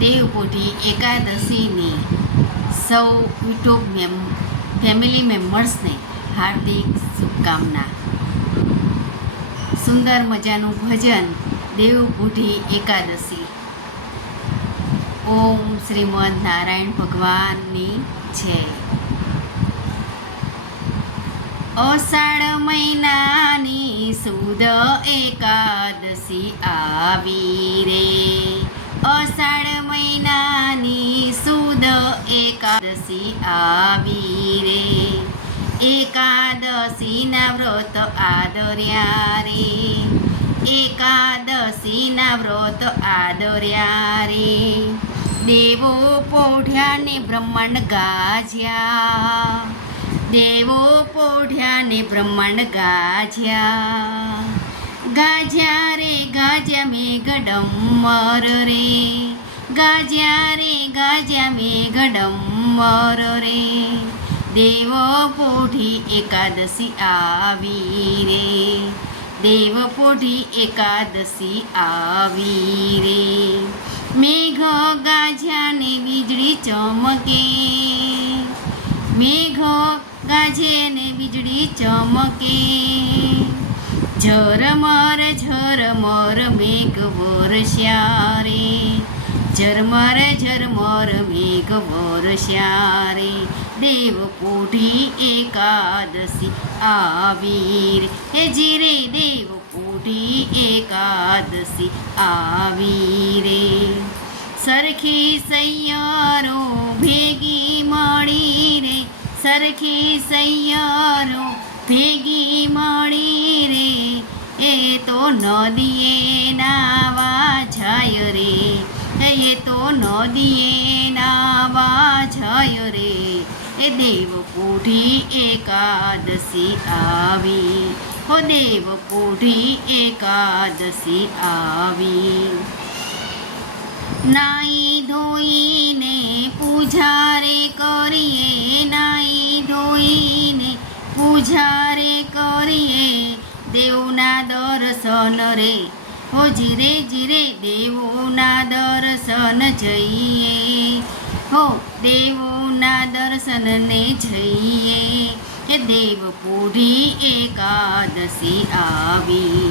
દેવપોઢી એકાદશીની સૌ YouTube family મેમ્બર્સને હાર્દિક શુભકામના. સુંદર મજાનું ભજન દેવપોઢી એકાદશી. ઓમ શ્રીમદ નારાયણ ભગવાનની જય. અષાઢ મહિનાની સુદ એકાદશી આવી રે. અષાઢ મહિનાની સુદ એકાદશી આવી રે. એકાદશીના વ્રત આદર્યા રે. એકાદશીના વ્રત આદર્યા રે. દેવો પોઢ્યાને બ્રહ્માંડ ગાજ્યા. દેવો પોઢ્યાને બ્રહ્માંડ ગાજ્યા. ગાજ્યા રે ગાજ્યા મેઘડમ્બર રે. ગાજ્યા રે ગાજ્યા મેઘડમ્બર રે. દેવ પોઢી એકાદશી આવી રે. દેવ પોઢી એકાદશી આવી રે. મેઘ ગાજ્યા ને વીજળી ચમકે. મેઘ ગાજે ને વીજળી ચમકે. ઝરમર મેઘ વરસ્યા રે. ઝરમર મેઘ વરસ્યા રે. દેવ પોઢી એકાદશી આવી રે. હે જીરે દેવ પોઢી એકાદશી આવી રે. સરખી સૈયરો ભેગી મળી રે. સરખી સૈયરો ભેગી મળી રે. એ તો નદીએ નાવા જાય રે. એ તો નદીએ નાવા જાય રે. એ દેવ પોઢી એકાદશી આવી. હો દેવ પોઢી એકાદશી આવી. નાઈ ધોઈને પૂજા રે કરીએ. નાઈ ધોઈને પૂજા રે કરીએ. દેવના દર્શન રે. હો જીરે જીરે દેવોના દર્શન જઈએ. હો દેવોના દર્શનને જઈએ. એ દેવ પોઢી એકાદશી આવી.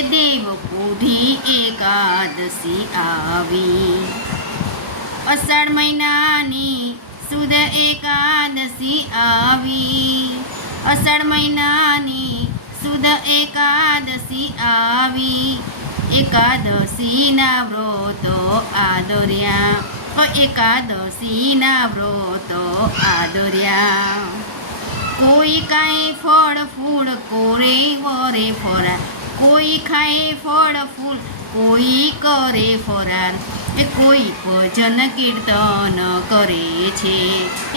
એ દેવ પોઢી એકાદશી આવી. અષાઢ મહિનાની સુદ એકાદશી આવી. અષાઢ મહિનાની સુદ એકાદશી આવી. એકાદશીના વ્રતો આદર્યા. એકાદશીના વ્રતો આદર્યા. કોઈ કાંઈ ફળ ફૂલ કોરે વરે ફરાર. કોઈ ખાય ફળ ફૂલ કોઈ કરે ફરાર. એ કોઈ ભજન કીર્તન કરે છે.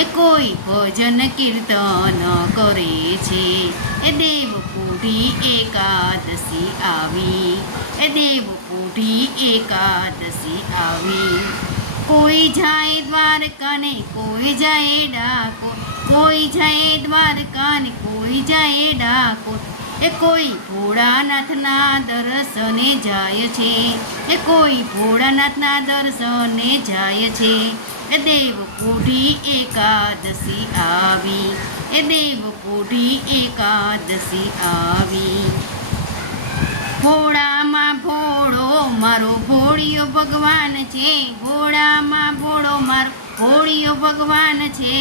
એ કોઈ ભજન કીર્તન કરે છે. એ દેવ પોઢી એકાદશી આવી. એ દેવ પોઢી એકાદશી આવી. કોઈ જાય દ્વારકાને કોઈ જાય ડાકોર. કોઈ જાય દ્વારકાને કોઈ જાય ડાકોર. એ કોઈ ભોળાનાથના દર્શને જાય છે. એ કોઈ ભોળાનાથના દર્શને જાય છે. એ દેવ પોઢી એકાદશી આવી. એ દેવ પોઢી એકાદશી આવી. ભોળામાં ભોળો મારો ભોળિયો ભગવાન છે. ભોળામાં ભોળો મારો ભોળિયો ભગવાન છે.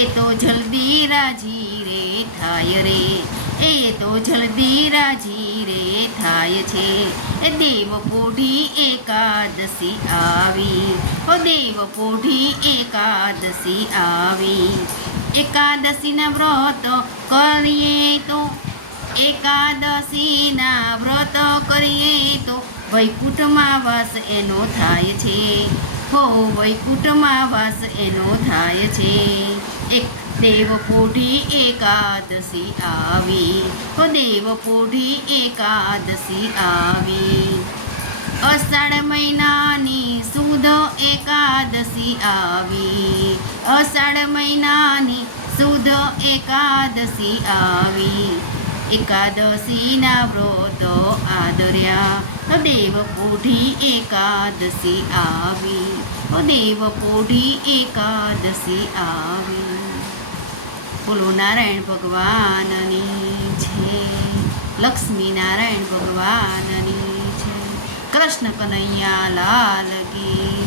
એ તો જલ્દી રાજી રે થાય રે. એ તો જલ્દી રાજી રે થાય છે. એ દેવ પોઢી એકાદશી આવી. ઓ દેવ પોઢી એકાદશી આવી. એકાદશીના વ્રત કરીએ તો. એકાદશીના વ્રત કરીએ તો વૈકુંઠમાં વાસ એનો થાય છે. હો વૈકુંઠમાં વાસ એનો થાય છે. એક દેવ પોઢી એકાદશી આવી. હો દેવ પોઢી એકાદશી આવી. અષાઢ મહિનાની સુદ એકાદશી આવી. અષાઢ મહિનાની સુદ એકાદશી આવી. એકાદશીના વ્રતો આદર્યા. તો દેવ પોઢી એકાદશી આવી, તો દેવ પોઢી એકાદશી આવી. બોલો નારાયણ ભગવાનની છે, લક્ષ્મી નારાયણ ભગવાનની છે, કૃષ્ણ કનૈયા લાલ કી